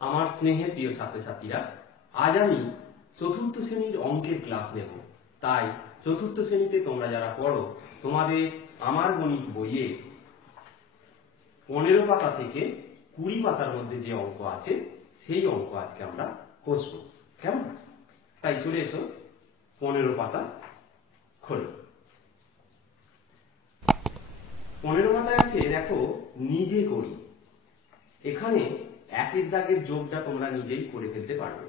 আমার স্নেহের প্রিয় ছাত্রছাত্রীরা, আজ আমি চতুর্থ শ্রেণীর অঙ্কের ক্লাস নেব। তাই চতুর্থ শ্রেণীতে তোমরা যারা পড়ো, তোমাদের আমার গণিত বইয়ে 15 পাতা থেকে 20 পাতার মধ্যে যে অঙ্ক আছে সেই অঙ্ক আজকে আমরা কষবো। কেমন? তাই চলে এসো, 15 পাতা খোলো। 15 পাতায় আছে, দেখো, নিজে করি। এখানে একের দাগের যোগটা তোমরা নিজেই করে ফেলতে পারবে,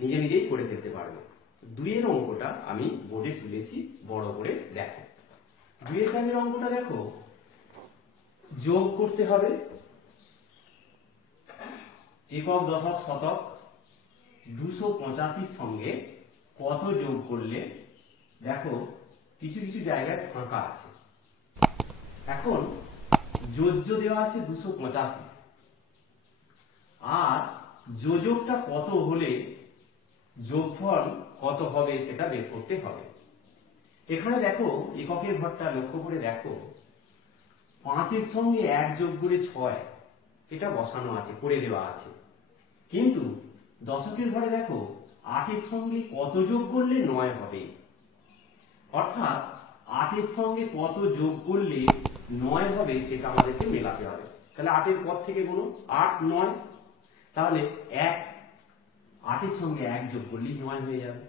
নিজেই করে ফেলতে পারবে। 2 এর অঙ্কটা আমি বোর্ডে তুলেছি, বড় করে দেখো। 2 এর দাগের অঙ্কটা দেখো, যোগ করতে হবে একক, দশক, শতক 285 সঙ্গে কত যোগ করলে, দেখো কিছু কিছু জায়গায় ফাঁকা আছে। এখন যোজ্য দেওয়া আছে 285, আর যোজকটা কত হলে যোগফল কত হবে সেটা বের করতে হবে। এখানে দেখো এককের ঘরটা লক্ষ্য করে দেখো, 5 এর সঙ্গে 1 যোগ করে 6, এটা বসানো আছে, করে দেওয়া আছে। কিন্তু দশকের ঘরে দেখো 8 এর সঙ্গে কত যোগ করলে 9 হবে, অর্থাৎ 8 এর সঙ্গে কত যোগ করলে 9 হবে সেটা আমাদেরকে মেলাতে হবে। তাহলে 8 এর পর থেকে গুনো, 8 9, তাহলে 1, 8 এর সঙ্গে 1 যোগ করলেই 9 হয়ে যাবে।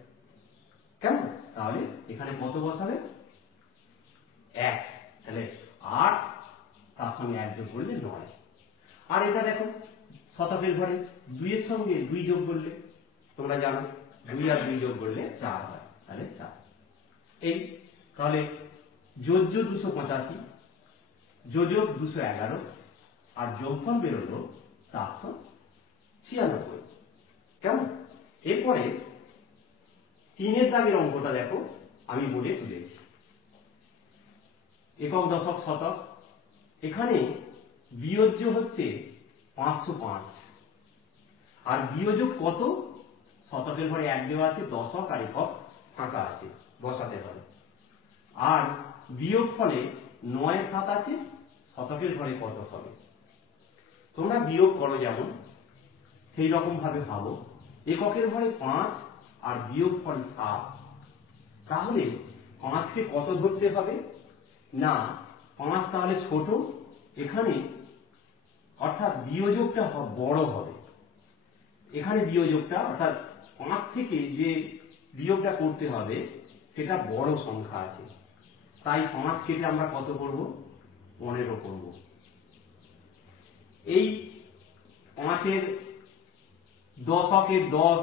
কেমন? তাহলে এখানে কত বসাবে? 1। তাহলে 8 তার সঙ্গে 1 যোগ করলে 9। আর এটা দেখো শতকের ঘরে 2 এর সঙ্গে 2 যোগ করলে, তোমরা জানো 2 আর 2 যোগ করলে 4 হয়, তাহলে 4। এই তাহলে যোজ্য 285, যোজক 211, আর যোগফল বেরোলো 496। কেমন? এরপরে 3 এর দাগের অঙ্কটা দেখো, আমি বোর্ডে তুলেছি। একক, দশক, শতক, এখানে বিয়োজ্য হচ্ছে 505, আর বিয়োজক কত? শতকের ঘরে 1 দেওয়া আছে, দশক আর একক ফাঁকা আছে, বসাতে হবে। আর বিয়োগ ফলে 9 7 আছে, শতকের ঘরে কত হবে? তোমরা বিয়োগ করো যেমন, সেই রকম ভাবে ভাবো। এককের ঘরে 5 আর বিয়োগ ফল 7, তাহলে 5 কে কত ধরতে হবে? না, 5 তাহলে ছোট এখানে, অর্থাৎ বিয়োজকটা বড় হবে। এখানে বিয়োজকটা, অর্থাৎ 5 থেকে যে বিয়োগটা করতে হবে সেটা বড় সংখ্যা আছে, তাই 5 কেটে আমরা কত করব? 15 করব। এই 5 এর দশকের 10,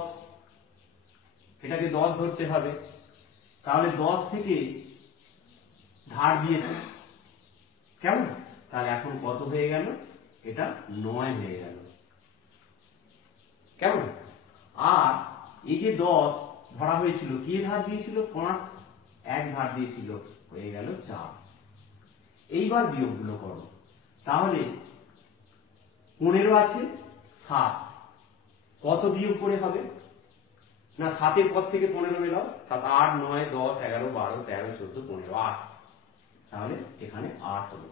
এটাকে 10 ধরতে হবে। তাহলে 10 থেকে ধার দিয়েছে, কেমন? তাহলে এখন কত হয়ে গেল? এটা 9 হয়ে গেল। কেমন? আর এই যে 10 ধরা হয়েছিল, কে ধার দিয়েছিল? 5, 1 ধার দিয়েছিল, হয়ে গেল 4। এইবার বিয়োগগুলো করো। তাহলে 15 আছে, 7, কত বিয়োগ করে হবে? না, 7 এর পর থেকে 15 মেলাও, 7 8 9 10 11 12 13 14 15, 8, তাহলে এখানে 8 হলো।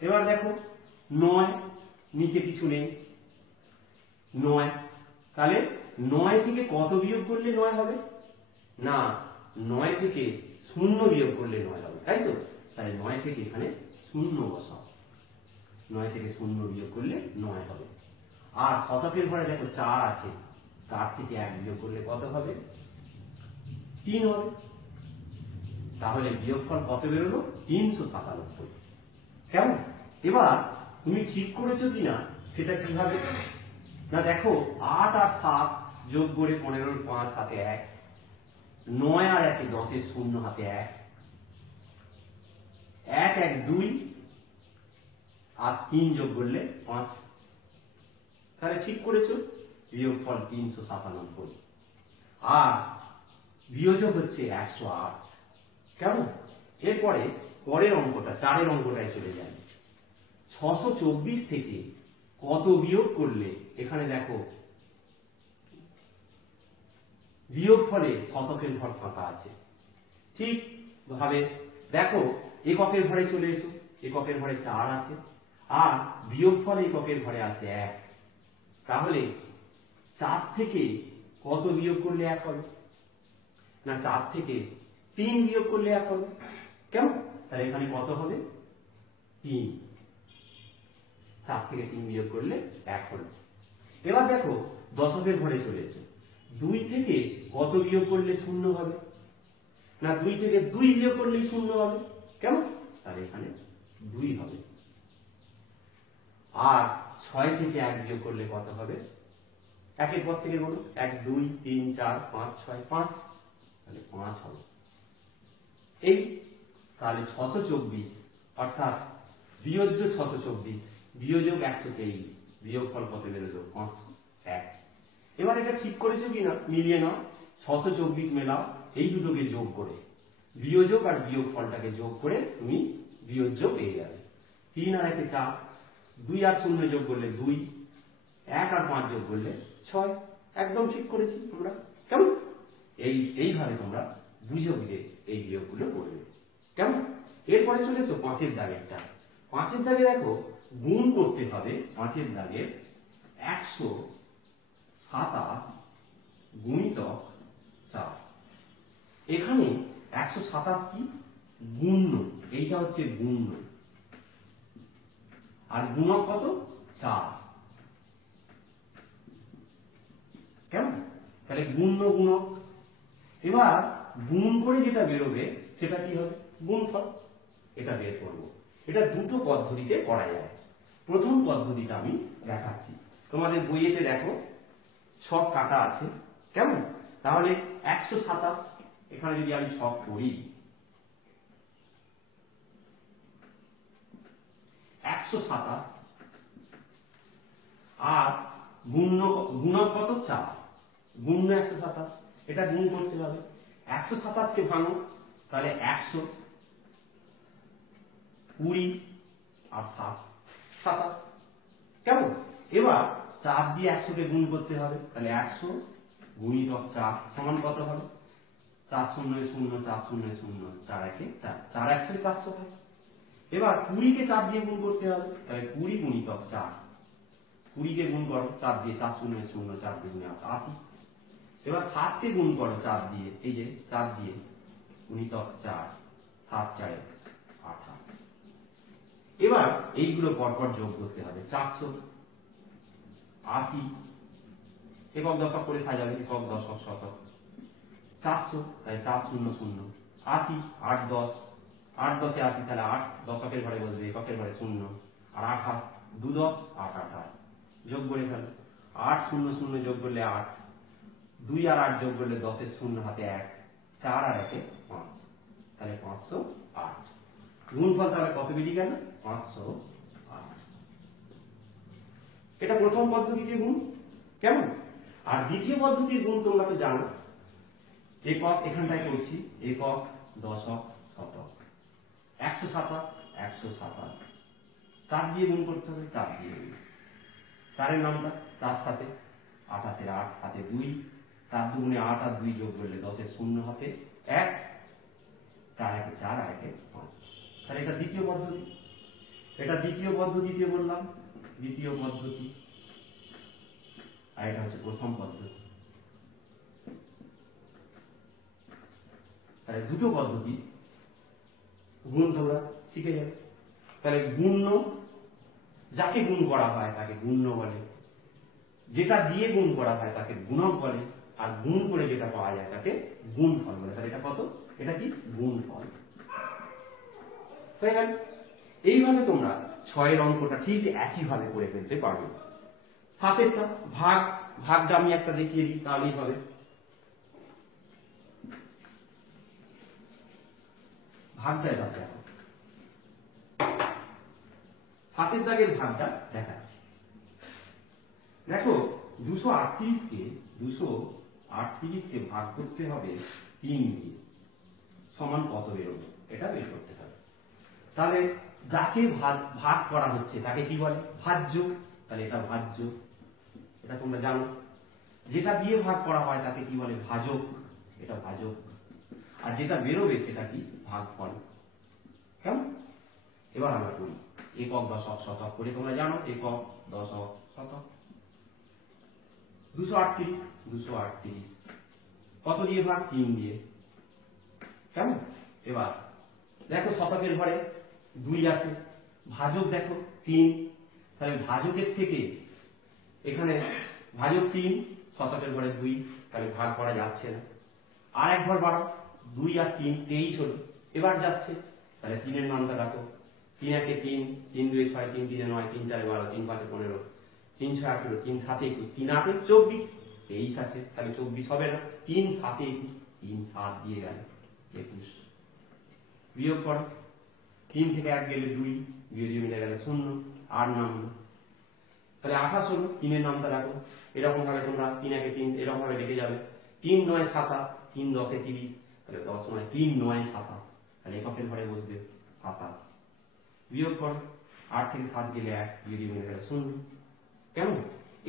এবার দেখো 9, নিচে কিছু নেই, 9, তাহলে 9 থেকে কত বিয়োগ করলে 9 হবে? না, 9 থেকে 0 বিয়োগ করলে 9 হবে, তাই তো? তাহলে 9 থেকে এখানে 0 বসাও, 9 থেকে 0 বিয়োগ করলে 9 হবে। আর শতকের ঘরে দেখো 4 আছে, 4 থেকে 1 বিয়োগ করলে কত হবে? 3 হবে। তাহলে বিয়োগফল কত বেরোলো? 397। কেমন? এবার তুমি ঠিক করেছো কিনা সেটা কিভাবে? না দেখো, 8 আর 7 যোগ করে 15 5 হাতে 1, 9 আর 1 10 এর 0 হাতে 1, 1 1 2, আর 3 যোগ করলে 5, তাহলে ঠিক করেছো। বিয়োগফল 397, আর বিয়োজক হচ্ছে 108। কেমন? এরপরে পরের অঙ্কটা, 4 এর অঙ্কটায় চলে যায়। 624 থেকে কত বিয়োগ করলে, এখানে দেখো বিয়োগ ফলে শতকের ঘর ফাঁকা আছে। ঠিক ভাবে দেখো, এককের ঘরে চলে এসো, এককের ঘরে 4 আছে, আর বিয়োগ ফলে এককের ঘরে আছে 1, তাহলে 4 থেকে কত বিয়োগ করলে 1 হবে? না 4 থেকে 3 বিয়োগ করলে 1 হবে। কেমন? তাহলে এখানে কত হবে? 3। 4 থেকে 3 বিয়োগ করলে 1 হলো। এবার দেখো দশকের ঘরে চলে এসো। 2 থেকে কত বিয়োগ করলে 0 হবে? না 2 থেকে 2 বিয়োগ করলেই 0 হবে। কেমন? তাহলে এখানে 2 হবে। আর 6 থেকে 1 বিয়োগ করলে কত হবে? একের পর থেকে বলো। 1 2 3 4 5 6 5, তাহলে 5 হবে। এই তাহলে 624 অর্থাৎ বিয়োজ্য 624 বিয়োজক 123 বিয়োগফল কত বেরোলো? 501। এবার এটা ঠিক করেছো কিনা মিলিয়ে নাও। 624 মেলাও এই দুটোকে যোগ করে, বিয়োজক আর বিয়োগফলটাকে যোগ করে তুমি বিয়োজ্য পেয়ে যাবে। 3 আর 1 4, 2 আর 0 যোগ করলে 2, 1 আর 5 যোগ করলে 6। একদম ঠিক করেছি আমরা। কেমন? এইভাবে তোমরা বুঝে বুঝে এই বিয়োগগুলো করবে। কেমন? এরপরে চলে এসো 5 এর দাগেরটা। 5 এর দাগে দেখো গুণ করতে হবে। 5 এর দাগের 127 গুণিতক 4। এখানে 127 কি? গুণ্য। এইটা হচ্ছে গুণ্য। আর গুণক কত? 4। কেমন? তাহলে গুণ্য গুণক। এবার গুণ করে যেটা বেরোবে সেটা কি হবে? গুণফল। এটা বের করব। এটা দুটো পদ্ধতিতে করা যায়। প্রথম পদ্ধতিটা আমি দেখাচ্ছি। তোমাদের বইয়েতে দেখো ছক কাটা আছে। কেমন? তাহলে 127 এখানে যদি আমি ছক করি, 127 আর গুণক কত? 4। গুণ্য 127, এটা গুণ করতে হবে। 127 কে ভাঙো, তাহলে 100, 20 আর 7, 27। কেমন? এবার 4 দিয়ে 100 কে গুণ করতে হবে, তাহলে 100 গুণিতক 4 সমান কত হবে? 4 0 0, 4 0 0, 4 1 4, 4 100 400 হয়। এবার 20 কে 4 দিয়ে গুণ করতে হবে, তাহলে 20 গুণিতক 4, 20 কে গুণ করো 4 দিয়ে, 4 0 0, 4 2 80। এবার 7 কে গুণ করো 4 দিয়ে, এই যে 4 দিয়ে গুণিতক 4, 7 4 28। এবার এইগুলো পরপর যোগ করতে হবে। 480 একক দশক করে সাজাবে, একক দশক শতক। 400, তাই 4 0 0, 80 8 10, 8 10 80, তাহলে 8 দশকের ঘরে বসবে, এককের ঘরে 0। আর 28 2 10 8 28 যোগ করে ফেলো। 8 0 0 যোগ করলে 8, 2 আর 8 যোগ করলে 10 এর 0 হাতে 1, 4 আর 1 5, তাহলে 508। গুণফল তাহলে কত বেরিয়ে গেল? 508। এটা প্রথম পদ্ধতিতে গুণ। কেমন? আর দ্বিতীয় পদ্ধতির গুণ তোমরা তো জানো। একক এখানটায় করছি, একক দশক শতক। 127 127, 4 দিয়ে গুণ করতে হবে, 4 দিয়ে গুণ। 4 এর নামটা 4 7 28 এর 8 হাতে 2, 4 2 8 আর 2 যোগ করলে 10 এর 0 হাতে 1, 4 1 4 আর 1 5। তাহলে এটা দ্বিতীয় পদ্ধতি। এটা দ্বিতীয় পদ্ধতিতে বললাম, দ্বিতীয় পদ্ধতি। আর এটা হচ্ছে প্রথম পদ্ধতি। তাহলে দুটো পদ্ধতি গুণ তোমরা শিখে যাবে। তাহলে গুণ্য, যাকে গুণ করা হয় তাকে গুণ্য বলে, যেটা দিয়ে গুণ করা হয় তাকে গুণক বলে, আর গুণ করে যেটা পাওয়া যায় তাকে গুণফল বলে। তাহলে এটা কত? এটা কি? গুণফল। হয়ে গেল। এইভাবে তোমরা 6 অঙ্কটা ঠিক একইভাবে করে ফেলতে পারবে। 7 ভাগ, ভাগটা আমি একটা দেখিয়ে দিই, তাহলেই হবে। ভাগটা এবার দেখো। 7 দাগের ভাগটা দেখাচ্ছি। দেখো 238কে ভাগ করতে হবে 3 দিয়ে, সমান কত বেরোবে? এটা বের করতে হবে। তাহলে যাকে ভাগ করা হচ্ছে তাকে কি বলে? ভাজ্য। তাহলে এটা ভাজ্য, এটা তোমরা জানো। যেটা দিয়ে ভাগ করা হয় তাকে কি বলে? ভাজক, এটা ভাজক। আর যেটা বেরোবে সেটা কি? ভাগফল। কেমন? এবার আমরা করি একক দশক শতক করে, তোমরা জানো একক দশক শতক। 238, 238 কত দিয়ে ভাগ? 3 দিয়ে। কেমন? এবার দেখো শতকের ঘরে 2 আছে, ভাজক দেখো 3, তাহলে ভাজকের থেকে এখানে ভাজক 3, শতকের ঘরে 2, তাহলে ভাগ করা যাচ্ছে না। আর এক ঘর বাড়াও, 2 আর 3 23 হলো, এবার যাচ্ছে, তাহলে 3 এর মানটা রাখো, 3 একে 3, 3 2 6, 3 3 9, 3 4 12, 3 5 15, 3 6 18, 3 7 21, 3 8 24, 23 আছে, তাহলে 24 হবে না, 3 7 21, 3 7 দিয়ে গেল 21, বিয়োগ করো, 3 থেকে 1 গেলে 2, 2 দিয়ে মিলে গেল 0, 8 নামলো, তাহলে 28 হলো। 3 এর নামটা রাখো, এরকম ভাবে তোমরা 3 একে 3 এরকম ভাবে লিখে যাবে, 3 9 27, 3 10 30, তাহলে 10 9 3 9 27, তাহলে এককের ঘরে বসবে 27, বিয়োগ করো, 8 থেকে 7 গেলে 1, 2 দিয়ে মিলে গেল 0। কেমন?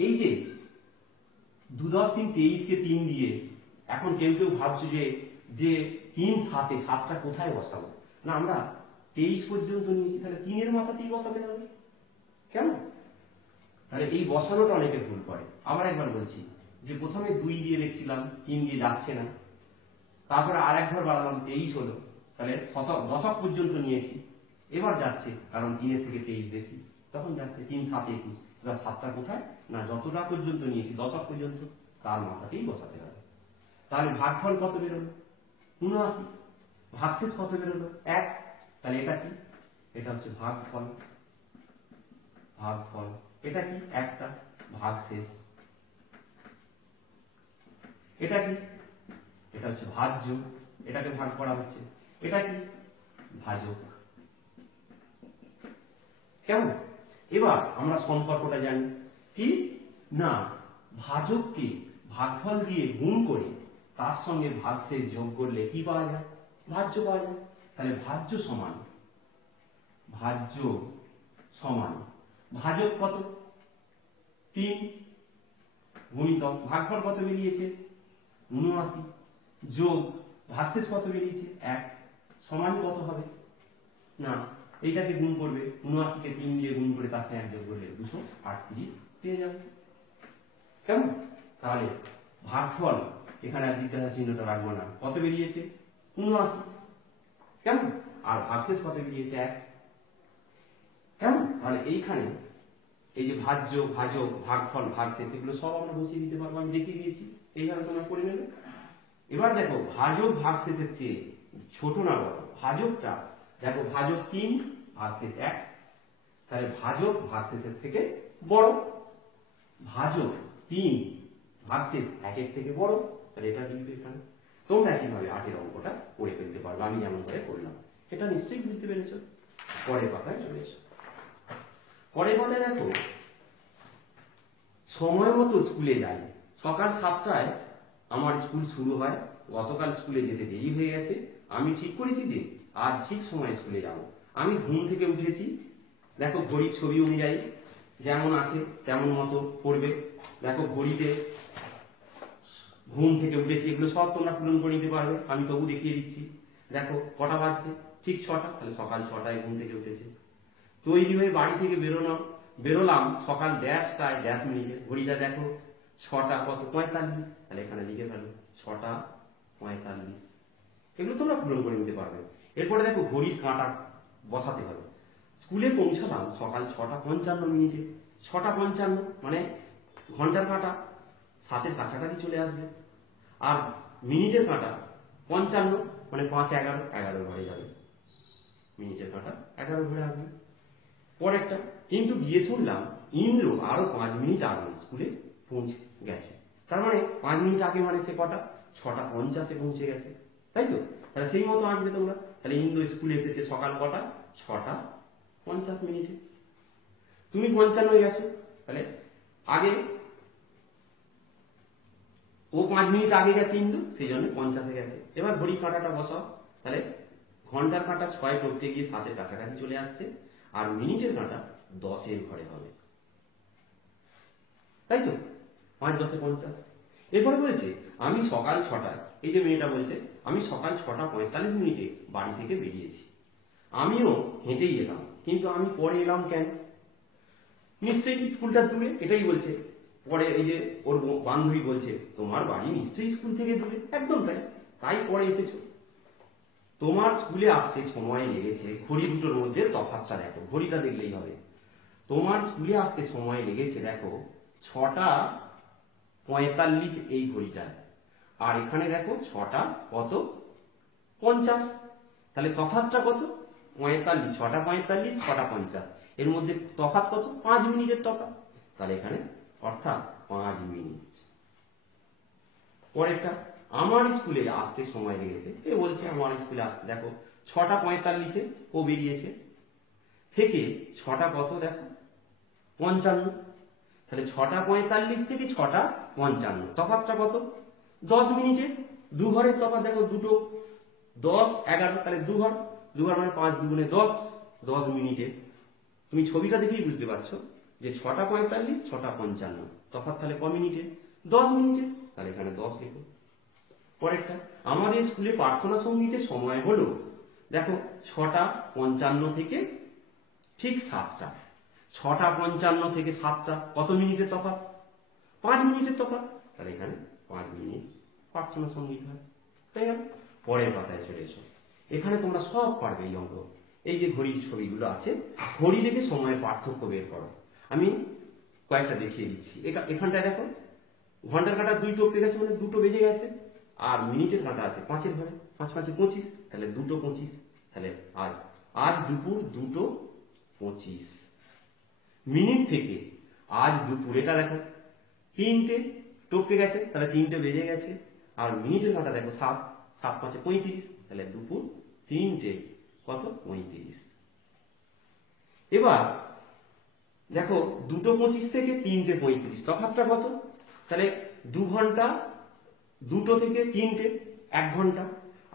এই যে 2 10 3 23 কে 3 দিয়ে, এখন কেউ কেউ ভাবছো যে যে 3 7 7টা কোথায় বসাবো? না, আমরা 23 পর্যন্ত নিয়েছি, তাহলে 3 এর মাথাতেই বসাতে হবে। কেমন? তাহলে এই বসানোটা অনেকে ভুল করে। আবার একবার বলছি যে প্রথমে 2 দিয়ে দেখছিলাম, 3 দিয়ে যাচ্ছে না, তারপরে আর এক ঘর বাড়ালাম, 23 হলো, তাহলে দশক পর্যন্ত নিয়েছি, এবার যাচ্ছে, কারণ 3 এর থেকে 23 বেশি, তখন যাচ্ছে 3 7 21, এবার 7টা কোথায়? না, যতটা পর্যন্ত নিয়েছি দশক পর্যন্ত, তার মাথাতেই বসাতে হবে। তাহলে ভাগফল কত বেরোলো? 79। ভাগশেষ কত বেরোলো? 1। তাহলে এটা কি? এটা হচ্ছে ভাগফল। ভাগফল এটা কি? একটা ভাগশেষ। এটা কি? এটা হচ্ছে ভাজ্য, এটাকে ভাগ করা হচ্ছে। এটা কি? ভাজক। কেমন? এবার আমরা সম্পর্কটা জানি কি? না, ভাজককে ভাগফল দিয়ে গুণ করে তার সঙ্গে ভাগশেষ যোগ করলে কি পাওয়া যায়? ভাজ্য পাওয়া যায়। তাহলে ভাজ্য সমান ভাজক কত? 3 গুণিতক ভাগফল কত বেরিয়েছে? 79 যোগ ভাগশেষ কত বেরিয়েছে? 1, সমান কত হবে? না, এইটাকে গুণ করবে, 79 কে 3 দিয়ে গুণ করে তার সাথে 1 যোগ করলে 238 পেয়ে যাবে। কেমন? তাহলে ভাগফল এখানে আর জিজ্ঞাসা চিহ্নটা রাখবো না, কত বেরিয়েছে? 79। কেমন? আর ভাগশেষ কত বেরিয়েছে? 1। কেমন? তাহলে এইখানে এই যে ভাজ্য, ভাজক, ভাগফল, ভাগশেষ, এগুলো সব আমরা বসিয়ে দিতে পারবো, আমি দেখিয়ে দিয়েছি, এইভাবে তোমরা করে নেবে। এবার দেখো ভাজক ভাগশেষের চেয়ে ছোট না বড়? ভাজকটা দেখো, ভাজক 3, ভাগশেষ 1, তাহলে ভাজক ভাগশেষের থেকে বড়। ভাজক 3, ভাগশেষ 1 এর থেকে বড়, তাহলে এটা লিখবে এখানে। তোমরা একইভাবে 8 অঙ্কটা করে ফেলতে পারবে, আমি যেমন করে করলাম। এটা নিশ্চয়ই বুঝতে পেরেছ। পরের কথায় চলে এসো। পরের কথায় দেখো, সময় মতো স্কুলে যাই। সকাল 7টায় আমার স্কুল শুরু হয়, গতকাল স্কুলে যেতে দেরি হয়ে গেছে, আমি ঠিক করেছি যে আজ ঠিক সময় স্কুলে যাব। আমি ঘুম থেকে উঠেছি, দেখো ঘড়ির ছবি অনুযায়ী যেমন আছে তেমন মতো করবে। দেখো ঘড়িতে ঘুম থেকে উঠেছি, এগুলো সব তোমরা পূরণ করে নিতে পারবে, আমি তবু দেখিয়ে দিচ্ছি। দেখো কটা বাজছে? ঠিক 6টা, তাহলে সকাল 6টায় ঘুম থেকে উঠেছে। তৈরি হয়ে বাড়ি থেকে বেরোলাম সকাল 10টায় 10 মিনিটে, ঘড়িটা দেখো 6টা কত? 45, তাহলে এখানে লিখে ফেলো 6টা 45। এগুলো তোমরা পূরণ করে নিতে পারবে। এরপরে দেখো ঘড়ির কাঁটা বসাতে হবে। স্কুলে পৌঁছালাম সকাল 6টা 55 মিনিটে, 6টা 55 মানে ঘন্টার কাঁটা 7-এর কাছাকাছি চলে আসবে, আর মিনিটের কাঁটা 55 মানে 5 11 11 ঘরে যাবে, মিনিটের কাঁটা 11 ঘরে আসবে। পরেরটা, কিন্তু গিয়ে শুনলাম ইন্দ্র আরো 5 মিনিট আগে স্কুলে পৌঁছে গেছে। তার মানে 5 মিনিট আগে মানে সে কটা? 6টা 50-এ পৌঁছে গেছে, তাই তো? তাহলে সেই মতো আঁকবে তোমরা। তাহলে ইন্দ্র স্কুলে এসেছে সকাল কটা? 6টা 50 মিনিটে। তুমি 55 গেছো, তাহলে আগে ও 5 মিনিট আগে গেছে ইন্দ্র, সেই জন্য 50-এ গেছে। এবার ঘড়ির কাঁটাটা বসাও, তাহলে ঘন্টার কাঁটা 6 করতে গিয়ে 7-এর কাছাকাছি চলে আসছে, আর মিনিটের কাঁটা 10-এর ঘরে হবে, তাই তো? 5 10 50। এরপরে বলেছে আমি সকাল 6টায়, এই যে মেয়েটা বলছে আমি সকাল 6টা 45 মিনিটে বাড়ি থেকে বেরিয়েছি। আমিও হেঁটেই এলাম, কিন্তু আমি পরে এলাম কেন? নিশ্চয়ই স্কুলটা দূরে, এটাই বলছে। পরে এই যে ওর বান্ধবী বলছে তোমার বাড়ি নিশ্চয়ই স্কুল থেকে দূরে, একদম তাই, তাই পরে এসেছো। তোমার স্কুলে আসতে সময় লেগেছে, ঘড়ি দুটোর মধ্যে তফাৎটা দেখো, ঘড়িটা দেখলেই হবে। তোমার স্কুলে আসতে সময় লেগেছে দেখো 6:45 এই ঘড়িটায়, আর এখানে দেখো 6:50। তাহলে তফাৎটা কত? 45, 6:45, 6:50, এর মধ্যে তফাৎ কত? 5 মিনিটের তফাৎ। তাহলে এখানে অর্থাৎ 5 মিনিট। পরেরটা, আমার স্কুলে আসতে সময় লেগেছে, এ বলছে আমার স্কুলে আসতে দেখো 6:45 ও বেরিয়েছে, থেকে 6টা কত দেখো 55। তাহলে 6:45 থেকে 6:55 তফাৎটা কত? 10 মিনিটের। দু ঘরের তফাৎ দেখো, দুটো 10, 11, তাহলে দু ঘর, দু ঘর মানে 5 দুগুণে 10, 10 মিনিটে। তুমি ছবিটা দেখেই বুঝতে পারছো যে 6:45, 6:55 তফাৎ তাহলে ক মিনিটে? 10 মিনিটে। তাহলে এখানে 10 লিখো। পরেরটা, আমাদের স্কুলে প্রার্থনা সঙ্গীতের সময় হলো দেখো 6:55 থেকে ঠিক 7টা। 6:55 থেকে 7টা কত মিনিটের তফাৎ? 5 মিনিটের তফাৎ। তাহলে এখানে 5 মিনিট প্রার্থনা সঙ্গীত হয়, হয়ে গেল। পরের পাতায় চলে এসো, এখানে তোমরা সব পারবে এই অঙ্ক। এই যে ঘড়ির ছবিগুলো আছে, ঘড়ি দেখে সময়ের পার্থক্য বের করো। আমি কয়েকটা দেখিয়ে দিচ্ছি। এখানটায় দেখো ঘন্টার কাঁটা 2 টপকে গেছে, মানে 2টো বেজে গেছে। আর মিনিটের কাঁটা আছে 5-এর ঘরে, 5 5 25, তাহলে 2:25। তাহলে আজ আজ দুপুর 2:25 মিনিট থেকে আজ দুপুর, এটা দেখো 3টে টপকে গেছে, তাহলে 3টে বেজে গেছে। আর মিনিটের কাঁটা দেখো 7, 7 5 35, তাহলে দুপুর 3টে কত 35। এবার দেখো 2:25 থেকে 3:35 তফাৎটা কত? তাহলে 2 ঘন্টা, 2টো থেকে 3টে 1 ঘন্টা,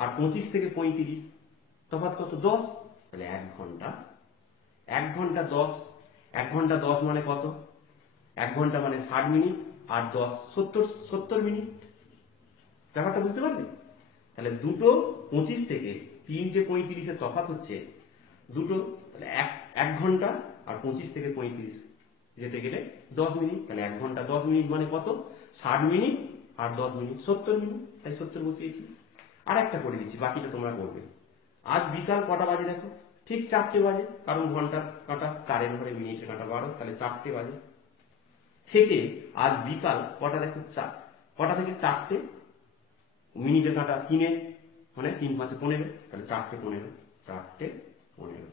আর 25 থেকে 35 তফাৎ কত? 10। তাহলে 1 ঘন্টা, 1 ঘন্টা 10, 1 ঘন্টা 10 মানে কত? 1 ঘন্টা মানে 60 মিনিট, আর 10 70 মিনিট। ব্যাপারটা বুঝতে পারলে? তাহলে 2:25 থেকে 3:35 তফাৎ হচ্ছে দুটো, তাহলে 1 ঘন্টা, আর 25 থেকে 35 যেতে গেলে 10 মিনিট। তাহলে 1 ঘন্টা 10 মিনিট মানে কত? 60 মিনিট, আর 10 মিনিট 70 মিনিট, তাই 70 বসিয়েছি। আর একটা করে দিচ্ছি, বাকিটা তোমরা করবে। আজ বিকাল কটা বাজে দেখো? ঠিক 4টে বাজে, কারণ ঘন্টার কাঁটা 4-এর ঘরে, মিনিটের কাঁটা 12, তাহলে 4টে বাজে। থেকে আজ বিকাল কটা দেখো? 4। কটা থেকে 4টে, মিনিটের কাঁটা 3-এ, মানে 3 5 15, তাহলে 4:15, 4:15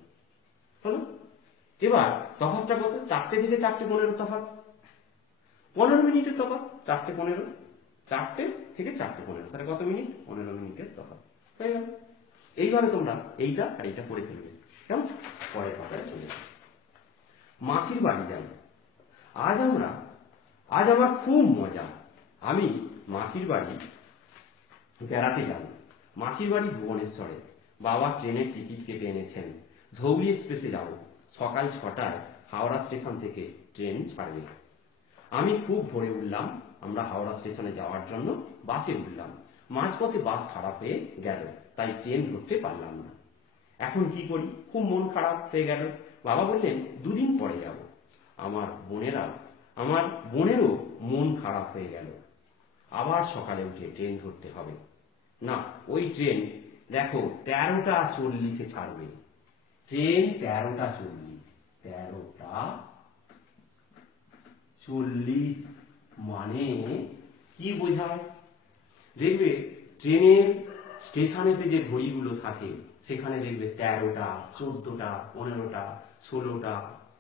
হলো। এবার তফাৎটা কত? 4টে থেকে 4:15 তফাৎ 15 মিনিটের তফাৎ। 4:15, 4টে থেকে 4:15, তাহলে কত মিনিট? 15 মিনিটের তফাৎ, হয়ে গেল। এইভাবে তোমরা এইটা আর এইটা করে ফেলবে, কেমন? পরের পাতায় চলে যাবে। মাসির বাড়ি যাই। আজ আমার খুব মজা, আমি মাসির বাড়ি বেড়াতে যাব। মাসির বাড়ি ভুবনেশ্বরে, বাবা ট্রেনের টিকিট কেটে এনেছেন। ধৌলি এক্সপ্রেসে যাব, সকাল 6টায় হাওড়া স্টেশন থেকে ট্রেন ছাড়বে। আমি খুব ভোরে উঠলাম, আমরা হাওড়া স্টেশনে যাওয়ার জন্য বাসে উঠলাম। মাঝপথে বাস খারাপ হয়ে গেল, তাই ট্রেন ধরতে পারলাম না। এখন কি করি? খুব মন খারাপ হয়ে গেল। বাবা বললেন 2 দিন পরে যাব। আমার বোনেরও মন খারাপ হয়ে গেল। আবার সকালে উঠে ট্রেন ধরতে হবে। না, ওই ট্রেন দেখো 13টা 40-এ ছাড়বে। ট্রেন 13টা 40, 13টা 40 মানে কি বোঝায়? দেখবে ট্রেনের স্টেশনেতে যে ঘড়িগুলো থাকে, সেখানে দেখবে 13টা, 14টা, 15টা, 16টা,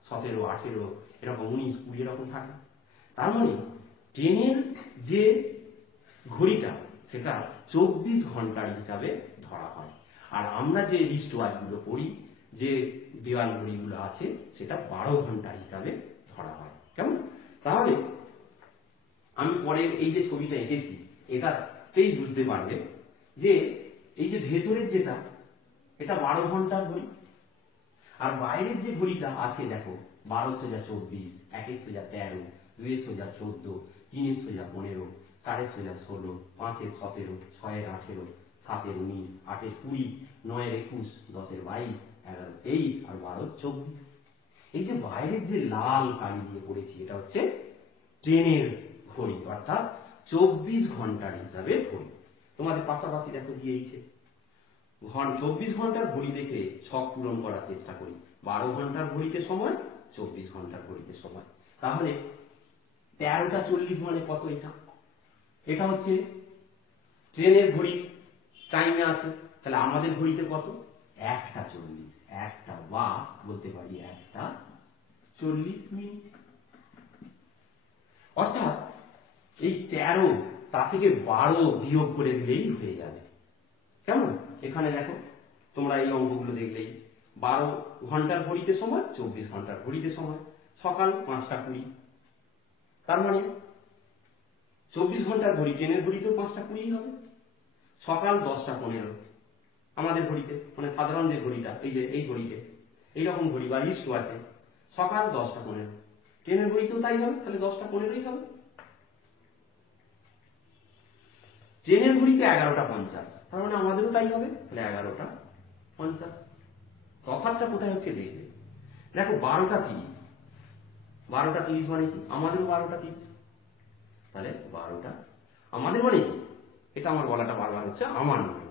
17, 18, এরকম 19, 20 এরকম থাকে। তার মানে ট্রেনের যে ঘড়িটা, সেটা 24 ঘন্টার হিসাবে ধরা হয়। আর আমরা যে রিস্ট ওয়াচগুলো পড়ি, যে দেওয়াল ঘড়িগুলো আছে, সেটা 12 ঘন্টার হিসাবে ধরা হয়, কেমন? তাহলে আমি পরের এই যে ছবিটা এঁকেছি, এটাতেই বুঝতে পারবে যে এই যে ভেতরের যেটা, এটা 12 ঘন্টার ঘড়ি। আর বাইরের যে ঘড়িটা আছে দেখো, 12 সোজা 24, 1 সোজা 13, 2 সোজা 14, 3 সোজা 15, 4 সোজা 16, 5 17, 6 18, 7 19, 8 20, 9 21, 10 22, 11 23, আর 12 24। এই যে বাইরের যে লাল কালি দিয়ে করেছি, এটা হচ্ছে ট্রেনের ঘড়ি অর্থাৎ 24 ঘন্টার হিসাবে ঘড়ি। তোমাদের পাশাপাশি দেখো দিয়েছে 24 ঘন্টার ঘড়ি দেখে ছক পূরণ করার চেষ্টা করি। 12 ঘন্টার ঘড়িতে সময়, 24 ঘন্টার ঘড়িতে সময়। তাহলে 13টা 40 মানে কত? এটা হচ্ছে ট্রেনের ঘড়ির টাইমে আছে, তাহলে আমাদের ঘড়িতে কত? 1টা 40, একটা বা বলতে পারি 1টা 40 মিনিট। অর্থাৎ এই 13 তা থেকে 12 বিয়োগ করে দিলেই হয়ে যাবে। কেমন? এখানে দেখো তোমরা এই অঙ্কগুলো দেখলেই 12 ঘন্টার ঘড়িতে সময়, 24 ঘন্টার ঘড়িতে সময়, সকাল 5টা 20, তার মানে 24 ঘন্টার ঘড়ি ট্রেনের ঘড়িতেও 5টা 20 হবে, সকাল 10টা 15 আমাদের ঘড়িতে, মানে সাধারণ যে ঘড়িটা, এই যে এই ঘড়িতে এইরকম ঘড়ি বা রিস্ট আছে, সকাল 10টা 15, ট্রেনের ঘড়িতেও তাই হবে, তাহলে 10টা 15ই হবে। ট্রেনের ঘড়িতে 11টা 50, তার মানে আমাদেরও তাই হবে, তাহলে 11টা 50। তফাৎটা কোথায় হচ্ছে দেখবে। দেখো 12টা 30, 12টা 30 মানে কি? আমাদেরও 12টা 30, তাহলে 12টা আমাদের মানে কি? এটা আমার বলাটা বারবার হচ্ছে, আমার নয়,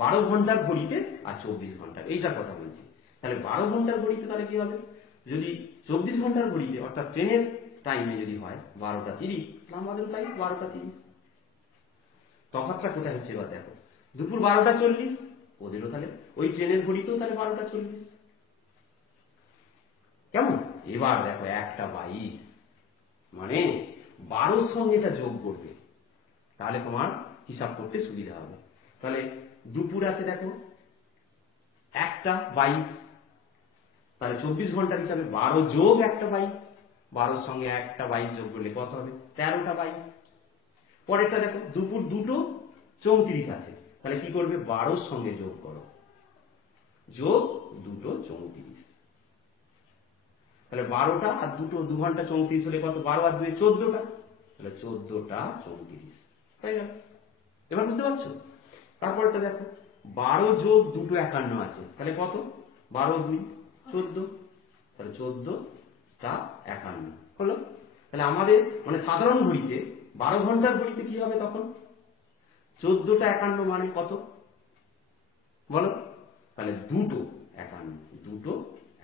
12 ঘন্টার ঘড়িতে আর 24 ঘন্টার, এইটার কথা বলছি। তাহলে 12 ঘন্টার ঘড়িতে তাহলে কি হবে? যদি 24 ঘন্টার ঘড়িতে অর্থাৎ ট্রেনের টাইমে যদি হয় 12টা 30, তাহলে আমাদেরও তাই 12টা 30। তফাৎটা কোথায় হচ্ছে এবার দেখো, দুপুর 12টা 40, ওদেরও তাহলে ওই ট্রেনের ঘড়িতেও তাহলে 12টা 40। কেমন? এবার দেখো 1টা 22, মানে 12র সঙ্গে এটা যোগ করবে, তাহলে তোমার হিসাব করতে সুবিধা হবে। তাহলে দুপুর আছে দেখো 1টা 22, তাহলে 24 ঘন্টার হিসাবে 12 যোগ 1টা 22, 12র সঙ্গে 1টা 22 যোগ করলে কত হবে? 13টা 22। পরেরটা দেখো দুপুর 2টো 34 আছে, তাহলে কি করবে? 12র সঙ্গে যোগ করো, যোগ 2টো 34, তাহলে 12টা আর 2 ঘন্টা 34 হলে কত? 12 আর 2 14টা, তাহলে 14টা 34 হয়ে গেল। এবার বুঝতে পারছো? তারপরটা দেখো 12 যোগ 2টো 51 আছে, তাহলে কত? 12 2 14, তাহলে 14টা 51 হলো। তাহলে আমাদের মানে সাধারণ ঘড়িতে 12 ঘন্টার ঘড়িতে কি হবে তখন? 14টা 51 মানে কত বলো? তাহলে 2টো 51, 2টো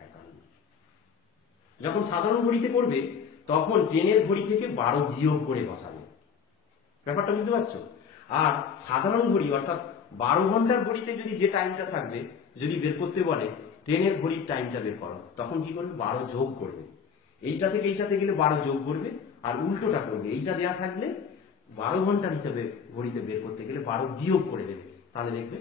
51। যখন সাধারণ ঘড়িতে করবে তখন ট্রেনের ঘড়ি থেকে 12 বিয়োগ করে বসাবে। ব্যাপারটা বুঝতে পারছো? আর সাধারণ ঘড়ি অর্থাৎ 12 ঘন্টার ঘড়িতে যদি যে টাইমটা থাকবে, যদি বের করতে বলে ট্রেনের ঘড়ির টাইমটা বের করো, তখন কি করবে? 12 যোগ করবে, এইটা থেকে এইটাতে গেলে 12 যোগ করবে, আর উল্টোটা করবে, এইটা দেওয়া থাকলে 12 ঘন্টার হিসাবে ঘড়িতে বের করতে গেলে 12 বিয়োগ করে দেবে, তাহলে দেখবে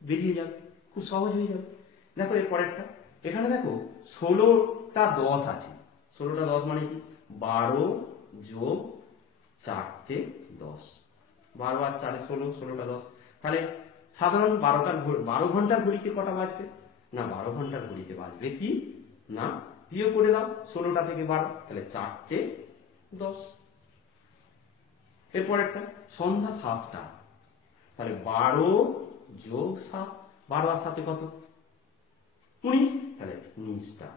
বেরিয়ে যাবে, খুব সহজ হয়ে যাবে। দেখো এর পরেরটা, এখানে দেখো 16টা 10 আছে, 16টা 10 মানে কি? 12 যোগ 4টে 10, 12 আর 4 16, 16টা 10। তাহলে সাধারণ 12 ঘন্টার ঘড়িতে কটা বাজবে? না 12 ঘন্টার ঘড়িতে বাজবে কি না, বিয়োগ করে দাও 16টা থেকে 12, তাহলে 4টে 10। এরপর একটা সন্ধ্যা 7টা, তাহলে 12 যোগ 7, 12 আর 7 কত? 19, তাহলে 19টা।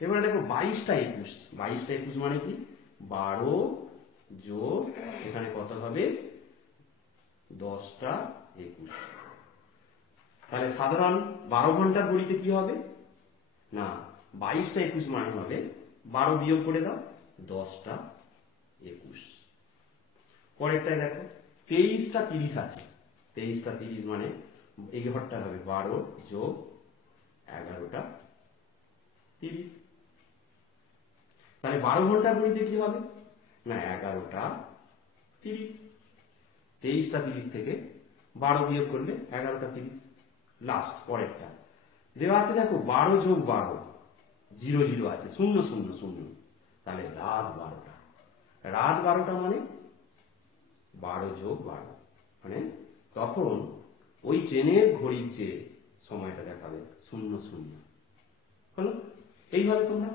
এবারে দেখো 22টা 21, 22টা 21 মানে কি? 12 যোগ এখানে কত হবে? 10টা 21। তাহলে সাধারণ 12 ঘন্টার ঘড়িতে কি হবে না 22টা 21 মানে হবে 12 বিয়োগ করে দাও 10টা 21। পরেরটায় দেখো 23টা 30 আছে, 23টা 30 মানে এই ঘরটা হবে 12 যোগ 11টা 30। তাহলে 12 ঘন্টার ঘড়িতে কি হবে না 11টা 30, 23টা 30 থেকে 12 বিয়োগ করলে 11টা 30। লাস্ট পরেরটা দেওয়া আছে দেখো 12 যোগ 12, 0 0 আছে, 0 0 0, তাহলে রাত 12টা। রাত 12টা মানে 12 যোগ 12, মানে তখন ওই ট্রেনের ঘড়ির যে সময়টা দেখাবে 0 0 হলো। এইভাবে তোমরা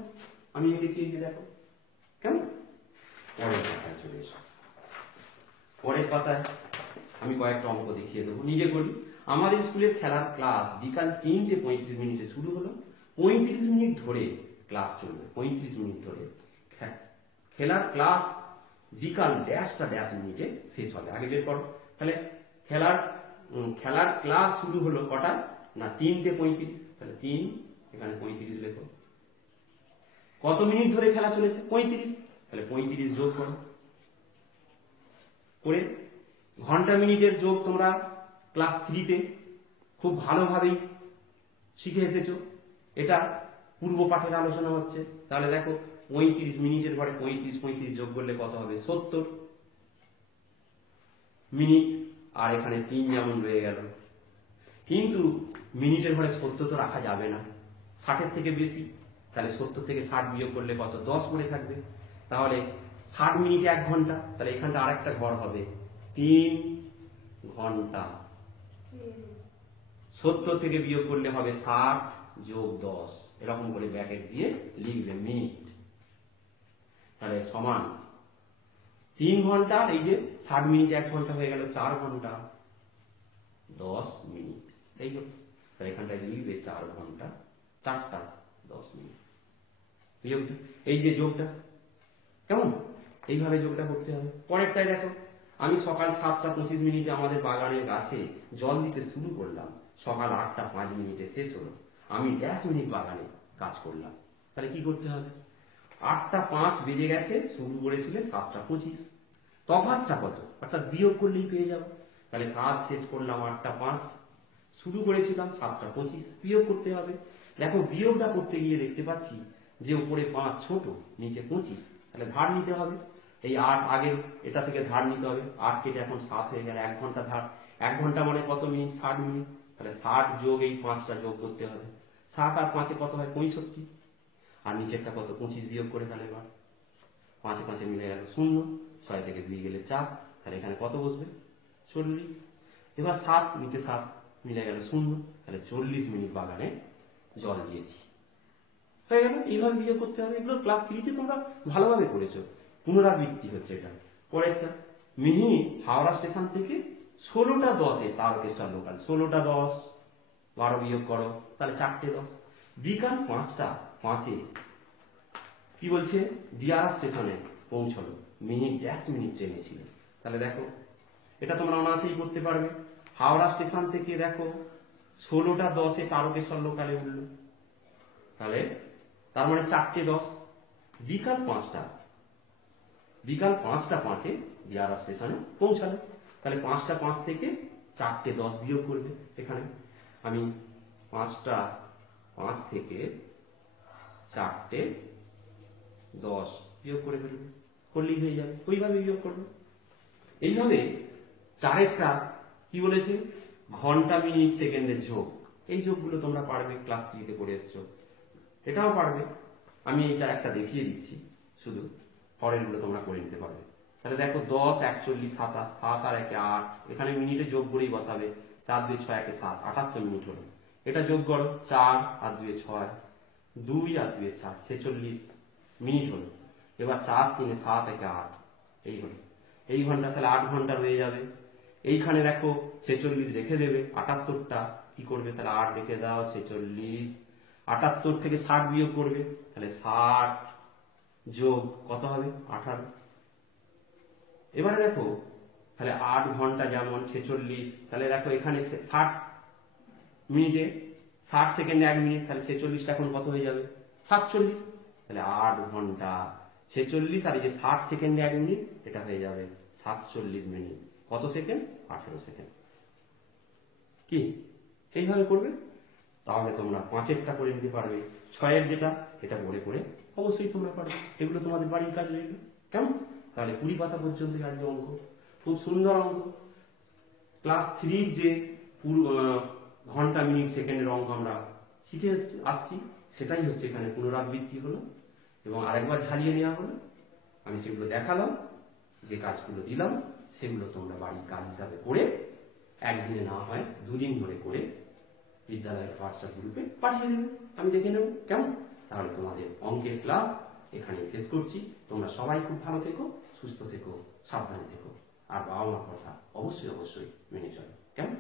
আমি এঁকেছি, এই যে দেখো কেমন। পরের পাতায় চলে এসো। পরের পাতায় আমি কয়েকটা অঙ্ক দেখিয়ে দেবো, নিজে করি। আমাদের স্কুলের খেলার ক্লাস বিকাল 3টে 35 মিনিটে শুরু হলো, 35 মিনিট ধরে ক্লাস চলবে, 35 মিনিট ধরে খেলার ক্লাস বিকাল ড্যাশটা ড্যাশ মিনিটে শেষ হবে। আগে বের করো। তাহলে খেলার ক্লাস শুরু হলো কটায়? না 3:35। তাহলে 3, এখানে 35 লেখো। কত মিনিট ধরে খেলা চলেছে? 35। তাহলে 35 যোগ করো। করে ঘন্টা মিনিটের যোগ তোমরা ক্লাস 3-তে খুব ভালোভাবেই শিখে এসেছো। এটা পূর্ব পাঠের আলোচনা হচ্ছে। তাহলে দেখো 35 মিনিটের পরে 35 যোগ করলে কত হবে? 70 মিনিট। আর এখানে 3 যেমন রয়ে গেল। কিন্তু মিনিটের ঘরে 70 তো রাখা যাবে না, 60-এর থেকে বেশি। তাহলে 70 থেকে 60 বিয়োগ করলে কত? 10 পড়ে থাকবে। তাহলে 60 মিনিটে 1 ঘন্টা। তাহলে এখানটা আরেকটা ঘর হবে 3 ঘন্টা। 70 থেকে বিয়োগ করলে হবে 60 যোগ 10, এরকম করে ব্র্যাকেট দিয়ে লিখবে মিনিট। তাহলে সমান 3 ঘন্টা, এই যে 60 মিনিট 1 ঘন্টা হয়ে গেল 4 ঘন্টা 10 মিনিট। এই হলো। তাহলে এখানটায় লিখবে 4 ঘন্টা 4টা 10 মিনিট। বিয়োগটা, এই যে যোগটা, কেমন? এইভাবে যোগটা করতে হবে। পরেরটাই দেখো, আমি সকাল 7:25 আমাদের বাগানের গাছে জল দিতে শুরু করলাম। সকাল 8:05 শেষ হলো। আমি ড্যাশ মিনিট বাগানে কাজ করলাম। তাহলে কি করতে হবে? 8:05 বেজে গেছে, শুরু করেছিলে 7:25। তফাৎটা কত? অর্থাৎ বিয়োগ করলেই পেয়ে যাবো। তাহলে কাজ শেষ করলাম 8:05, শুরু করেছিলাম 7:25, বিয়োগ করতে হবে। দেখো বিয়োগটা করতে গিয়ে দেখতে পাচ্ছি যে উপরে 5 ছোট, নিচে 25। তাহলে ধার নিতে হবে। এই 8 আগের এটা থেকে ধার নিতে হবে। 8 কেটে এখন 7 হয়ে গেল, 1 ঘন্টা ধার। 1 ঘন্টা মানে কত মিনিট? 60 মিনিট। তাহলে 60 যোগ এই 5টা যোগ করতে হবে। 60 আর 5-এ কত হয়? 65। আর নিচেরটা কত? 25 বিয়োগ করে ফেলে। এবার 5-এ 5-এ মিলে গেল 0, 6 থেকে 2 গেলে 4। তাহলে এখানে কত বসবে? 40। এবার 7, নিচে 7 মিলে গেল 0। তাহলে 40 মিনিট বাগানে জল দিয়েছি। হয়ে গেল। এইভাবে বিয়োগ করতে হবে। এগুলো ক্লাস 3-তে তোমরা ভালোভাবে করেছো। পুনরাবৃত্তি হচ্ছে এটা। পরেরটা, মিহি হাওড়া স্টেশন থেকে 16:10-এ তারকেশ্বর লোকাল। 16:10, 12 বিয়োগ করো, তাহলে 4:10। বিকাল 5:05-এ কি বলছে? দিয়ারা স্টেশনে পৌঁছলো। মিনিট ড্যাশ মিনিট ট্রেনে ছিল। তাহলে দেখো এটা তোমরা অনায়াসেই করতে পারবে। হাওড়া স্টেশন থেকে দেখো 16:10-এ তারকেশ্বর লোকালে উঠলো। তাহলে তার মানে 4:10। বিকাল 5:05-এ দিয়ারা স্টেশনে পৌঁছালো। তাহলে 5:05 থেকে 4:10 বিয়োগ করবে। এখানে আমি 5:05 থেকে 4:10 বিয়োগ করে ফেলবে, করলেই হয়ে যাবে। ওইভাবে বিয়োগ করবে। এইভাবে চারেরটা কি বলেছে? ঘন্টা মিনিট সেকেন্ডের যোগ। এই যোগগুলো তোমরা পারবে, ক্লাস 3-তে করে এসছো। এটাও পারবে। আমি এটা একটা দেখিয়ে দিচ্ছি, শুধু পরেরগুলো তোমরা করে নিতে পারবে। তাহলে দেখো 10, 41, 27, 7 আর 1-এ 8। এখানে মিনিটে যোগ করেই বসাবে। 4, 2, 6, 1-এ 7, 78 মিনিট হলো। এটা যোগ করো, 4 আর 2-এ 6, 2 আর 2-এ 4, 46 মিনিট হলো। এবার 4, 3-এ 7, 1-এ 8, এই হলো। এই ঘন্টা, তাহলে 8 ঘন্টা রয়ে যাবে। এইখানে দেখো 46 রেখে দেবে। 78টা কি করবে? তাহলে 8 রেখে দাও, 46। 78 থেকে 60 বিয়োগ করবে। তাহলে 60 যোগ কত হবে? 18। এবারে দেখো তাহলে 8 ঘন্টা যেমন 46, তাহলে দেখো এখানে 60 মিনিটে 60 সেকেন্ডে 1 মিনিট। তাহলে 46টা এখন কত হয়ে যাবে? 47। তাহলে 8 ঘন্টা 46 আর এই যে 60 সেকেন্ডে 1 মিনিট, এটা হয়ে যাবে 47 মিনিট। কত সেকেন্ড? 18 সেকেন্ড। কি এইভাবে করবে? তাহলে তোমরা 5-এরটা করে নিতে পারবে। 6-এর যেটা, এটা করে করে অবশ্যই তোমরা পারবে। এগুলো তোমাদের বাড়ির কাজ রইল। কেমন? তাহলে 20 পাতা পর্যন্ত আজকে অঙ্ক, খুব সুন্দর অঙ্ক। ক্লাস 3-র যে ঘন্টা মিনিট সেকেন্ডের অঙ্ক আমরা শিখে আসছি, সেটাই হচ্ছে এখানে পুনরাবৃত্তি হলো এবং আরেকবার ঝালিয়ে নেওয়া হলো। আমি সেগুলো দেখালাম, যে কাজগুলো দিলাম সেগুলো তোমরা বাড়ির কাজ হিসাবে করে, একদিনে না হয় 2 দিন ধরে করে বিদ্যালয়ের হোয়াটসঅ্যাপ গ্রুপে পাঠিয়ে দেবে। আমি দেখে নেব। কেমন? তাহলে তোমাদের অঙ্কের ক্লাস এখানেই শেষ করছি। তোমরা সবাই খুব ভালো থেকো, সুস্থ থেকো, সাবধানে থেকো, আর বাবা মার কথা অবশ্যই অবশ্যই মেনে চলো। কেমন?